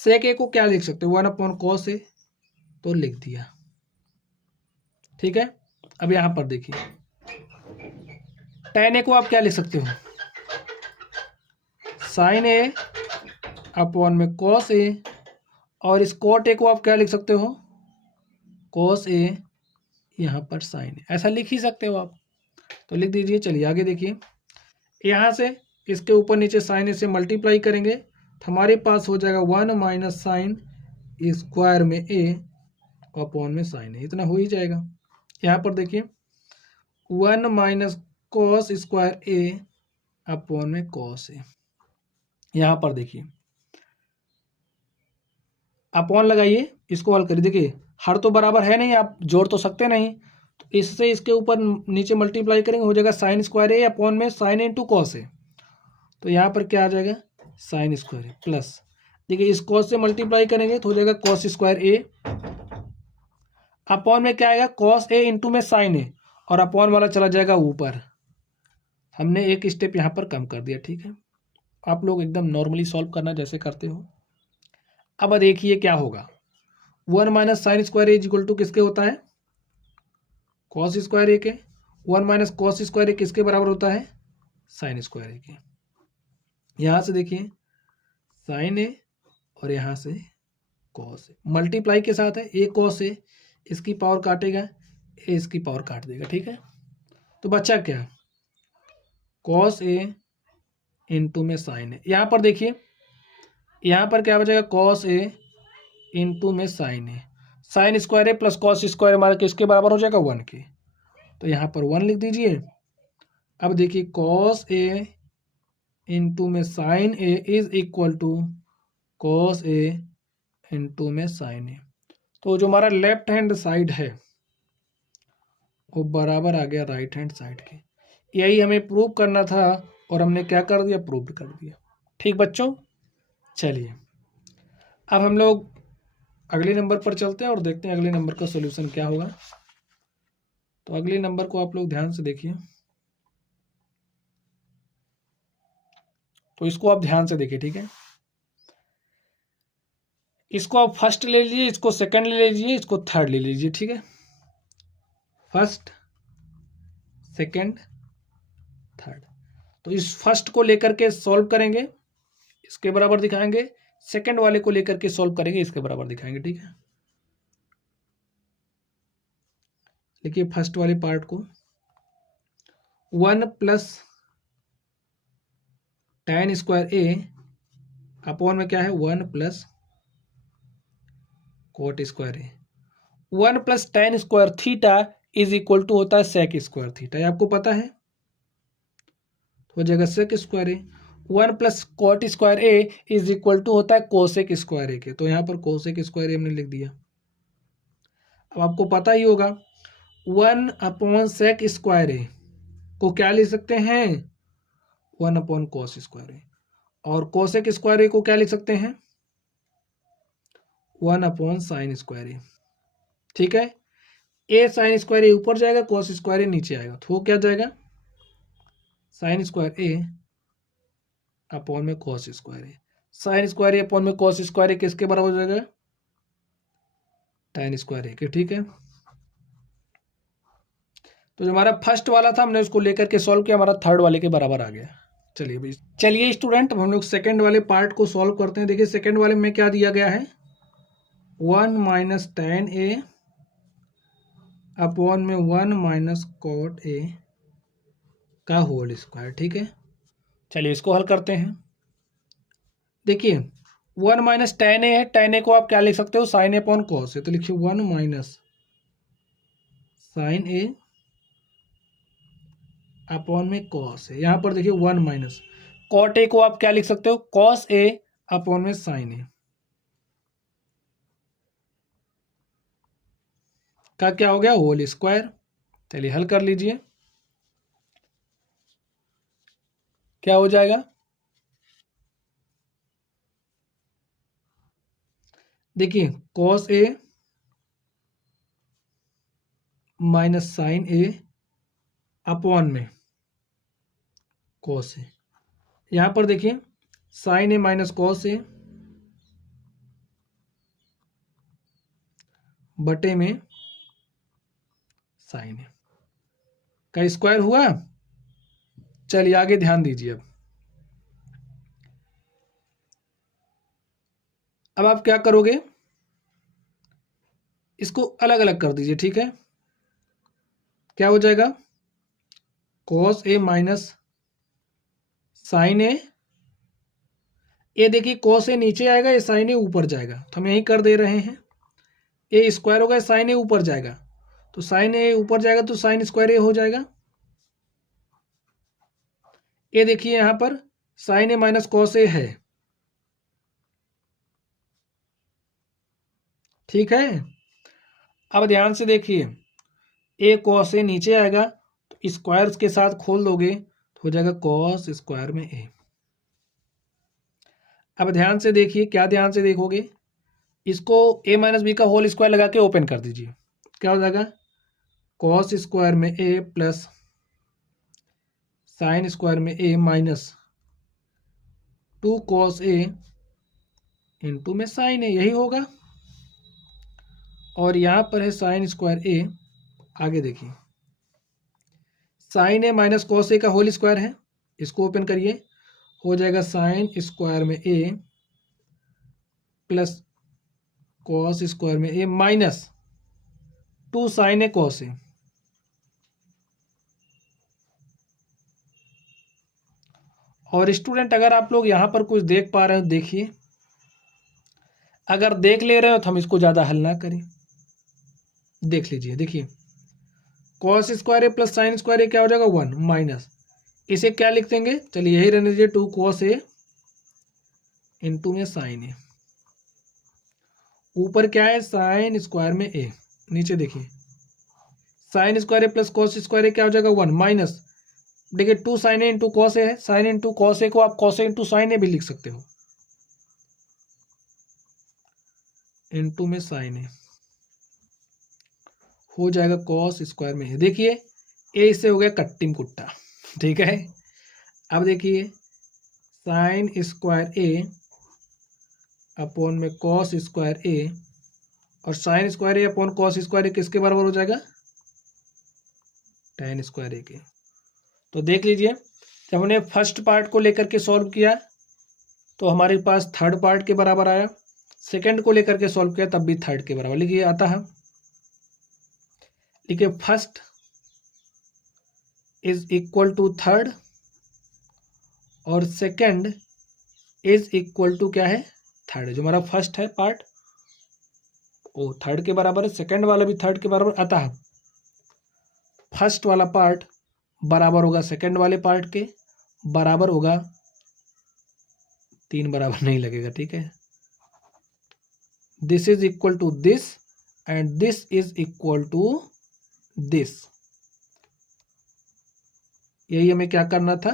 सेक ए को क्या लिख सकते हैं, 1 अपॉन कॉस ए, तो लिख दिया, ठीक है। अब यहां पर देखिए टेन ए को आप क्या लिख सकते हो, साइन ए अपॉन में कॉस ए, और इस कॉट ए को आप क्या लिख सकते हो, कॉस ए यहाँ पर साइन ए, ऐसा लिख ही सकते हो आप, तो लिख दीजिए। चलिए आगे देखिए, यहाँ से इसके ऊपर नीचे साइन ए से मल्टीप्लाई करेंगे तो हमारे पास हो जाएगा 1 माइनस साइन स्क्वायर में ए अपॉन में साइन ए, इतना हो ही जाएगा। यहाँ पर देखिए 1 minus cos square A upon में कॉस ए। यहाँ पर देखिए अपॉन लगाइए, इसको हल करिए। देखिए हर तो बराबर है नहीं, आप जोड़ तो सकते नहीं, तो इससे इसके ऊपर नीचे मल्टीप्लाई करेंगे, हो जाएगा साइन स्क्वायर ए अपॉन में साइन इंटू कॉस ए। तो यहाँ पर क्या आ जाएगा, साइन स्क्वायर ए प्लस, देखिए इस कॉस से मल्टीप्लाई करेंगे तो हो जाएगा कॉस स्क्वायर ए अपॉन में क्या आएगा, कॉस ए इंटू में साइन ए, और अपॉन वाला चला जाएगा ऊपर। हमने एक स्टेप यहाँ पर कम कर दिया, ठीक है। आप लोग एकदम नॉर्मली सॉल्व करना जैसे करते हो। अब देखिए क्या होगा, 1 minus sine square A equal to किसके होता है, कॉस स्क्वायर ए के। 1 माइनस कॉस स्क्वायर ए किसके बराबर होता है, साइन स्क्वायर ए के। यहाँ से देखिए साइन ए और यहाँ से कॉस ए, मल्टीप्लाई के साथ है, ए कॉस ए, इसकी पावर काटेगा, ए इसकी पावर काट देगा, ठीक है। तो बच्चा क्या, कॉस ए इंटू में साइन ए। यहाँ पर देखिए, यहाँ पर क्या बचेगा, कॉस ए इंटू में sine A. Sign square A plus cos square हमारा किसके बराबर हो जाएगा, 1 के। तो यहाँ पर 1 लिख दीजिए। अब देखिए कॉस ए इंटू में sine A is equal to cos A into में साइन ए। तो जो हमारा लेफ्ट हैंड साइड है वो बराबर आ गया राइट हैंड साइड के। यही हमें प्रूव करना था और हमने क्या कर दिया, प्रूव कर दिया। ठीक बच्चों, चलिए अब हम लोग अगले नंबर पर चलते हैं और देखते हैं अगले नंबर का सॉल्यूशन क्या होगा। तो अगले नंबर को आप लोग ध्यान से देखिए। तो इसको आप ध्यान से देखिए, ठीक है। इसको आप फर्स्ट ले लीजिए, इसको सेकंड ले लीजिए, इसको थर्ड ले लीजिए, ठीक है। First, second, third. तो इस फर्स्ट को लेकर के सॉल्व करेंगे, इसके बराबर दिखाएंगे। सेकंड वाले को लेकर के सॉल्व करेंगे, इसके बराबर दिखाएंगे, ठीक है। देखिए फर्स्ट वाले पार्ट को 1 plus tan square A upon में क्या है, 1 plus cot square A. 1 plus tan square theta is equal to होता है सेक स्क्वायर थीटा, ये आपको पता है। हो जाएगा sec square A. 1 plus cot square A is equal to होता है कोसेक स्क्वायर ए के। तो यहाँ पर कोसेक स्क्वायर ए हमने लिख दिया। अब आपको पता ही होगा 1 अपॉन सेक स्क्वायर ए को क्या लिख सकते हैं, 1 अपॉन कॉस स्क्वायर ए। और कोसेक स्क्वायर ए को क्या लिख सकते हैं, 1 अपॉन साइन स्क्वायर ए, ठीक है। ए साइन स्क्वायर ए ऊपर जाएगा, कॉस स्क्वायर ए नीचे आएगा, तो वो क्या जाएगा, साइन स्क्वायर ए अपॉन में cos square A. Sign square A upon में कॉस स्क्वायर ए किसके बराबर हो जाएगा, tan स्क्वायर ए के, ठीक है। तो जो हमारा फर्स्ट वाला था हमने उसको लेकर के सॉल्व किया, हमारा थर्ड वाले के बराबर आ गया। चलिए भाई, चलिए स्टूडेंट हम लोग सेकंड वाले पार्ट को सॉल्व करते हैं। देखिए सेकंड वाले में क्या दिया गया है, 1 माइनस tan ए अपॉन में 1 माइनस कॉट ए का होल स्क्वायर, ठीक है। चलिए इसको हल करते हैं। देखिए 1 माइनस tan ए है, tan ए को आप क्या लिख सकते हो, sign A upon cos A. तो लिखिए 1 माइनस साइन ए अपॉन में कॉस ए। यहाँ पर देखिए 1 माइनस कॉट ए को आप क्या लिख सकते हो, कॉस ए अपॉन में साइन ए का क्या हो गया, होल स्क्वायर। चलिए हल कर लीजिए, क्या हो जाएगा, देखिए cos A minus sine A upon में कॉस ए। यहां पर देखिए साइन ए माइनस कॉस ए बटे में साइन ए का स्क्वायर हुआ। चलिए आगे ध्यान दीजिए। अब आप क्या करोगे, इसको अलग अलग कर दीजिए, ठीक है। क्या हो जाएगा, कॉस ए माइनस साइन ए। ये देखिए कॉस ए नीचे आएगा, ये साइन ए ऊपर जाएगा, तो हम यही कर दे रहे हैं। ए स्क्वायर होगा, साइन ए ऊपर जाएगा, तो साइन ए ऊपर जाएगा तो साइन स्क्वायर ए हो जाएगा। ये देखिए यहां पर sign A minus cos A है, ठीक है। अब ध्यान से देखिए, ए कॉस ए नीचे आएगा तो स्क्वायर के साथ खोल दोगे तो हो जाएगा कॉस स्क्वायर में ए। अब ध्यान से देखिए, क्या ध्यान से देखोगे, इसको ए माइनस बी का होल स्क्वायर लगा के ओपन कर दीजिए, क्या हो जाएगा, कॉस स्क्वायर में ए प्लस साइन स्क्वायर में A minus 2 cos A into में साइन ए, यही होगा। और यहाँ पर है साइन स्क्वायर ए, आगे देखिए साइन ए माइनस कॉस ए का होल स्क्वायर है, इसको ओपन करिए, हो जाएगा साइन स्क्वायर में ए प्लस कॉस स्क्वायर में A minus 2 sine A cos A. और स्टूडेंट अगर आप लोग यहाँ पर कुछ देख पा रहे हो देखिए, अगर देख ले रहे हो तो हम इसको ज़्यादा हल ना करें, देख लीजिए। देखिए cos square A plus sine square ए क्या हो जाएगा 1 माइनस, इसे क्या लिख देंगे, चलिए यही रहने दीजिए 2 कॉस ए इंटू में साइन ए, ऊपर क्या है साइन स्क्वायर में ए, नीचे देखिए sine square A plus cos square ए क्या हो जाएगा 1 माइनस, देखिए 2 sine A into cos A है, साइन इंटू कॉस ए को आप कॉस ए इंटू साइन ए भी लिख सकते हो, इंटू में साइन ए हो जाएगा कॉस स्क्वायर में है। देखिए ए इससे हो गया कट्टिम कुट्टा, ठीक है। अब देखिए साइन स्क्वायर ए अपॉन में कॉस स्क्वायर ए, और sign square A upon cos square ए किसके बराबर हो जाएगा, tan स्क्वायर ए के। तो देख लीजिए जब हमने फर्स्ट पार्ट को लेकर के सॉल्व किया तो हमारे पास थर्ड पार्ट के बराबर आया, सेकंड को लेकर के सॉल्व किया तब भी थर्ड के बराबर, लिखिए आता है, लिखिए first is equal to third और सेकंड इज इक्वल टू क्या है थर्ड, जो हमारा फर्स्ट है पार्ट वो थर्ड के बराबर है, सेकंड वाला भी थर्ड के बराबर आता है, फर्स्ट वाला पार्ट बराबर होगा सेकंड वाले पार्ट के, बराबर होगा 3 बराबर नहीं लगेगा, ठीक है। This is equal to this and this is equal to this, यही हमें क्या करना था,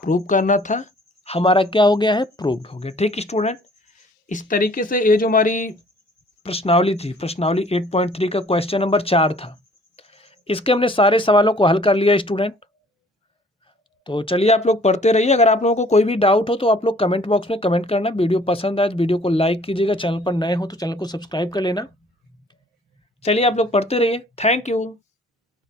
प्रूव करना था, हमारा क्या हो गया है, प्रूव्ड हो गया, ठीक स्टूडेंट। इस तरीके से ये जो हमारी प्रश्नावली थी, प्रश्नावली 8.3 का क्वेश्चन नंबर 4 था, इसके हमने सारे सवालों को हल कर लिया स्टूडेंट। तो चलिए आप लोग पढ़ते रहिए, अगर आप लोगों को कोई भी डाउट हो तो आप लोग कमेंट बॉक्स में कमेंट करना, वीडियो पसंद आए तो वीडियो को लाइक कीजिएगा, चैनल पर नए हो तो चैनल को सब्सक्राइब कर लेना। चलिए आप लोग पढ़ते रहिए, थैंक यू।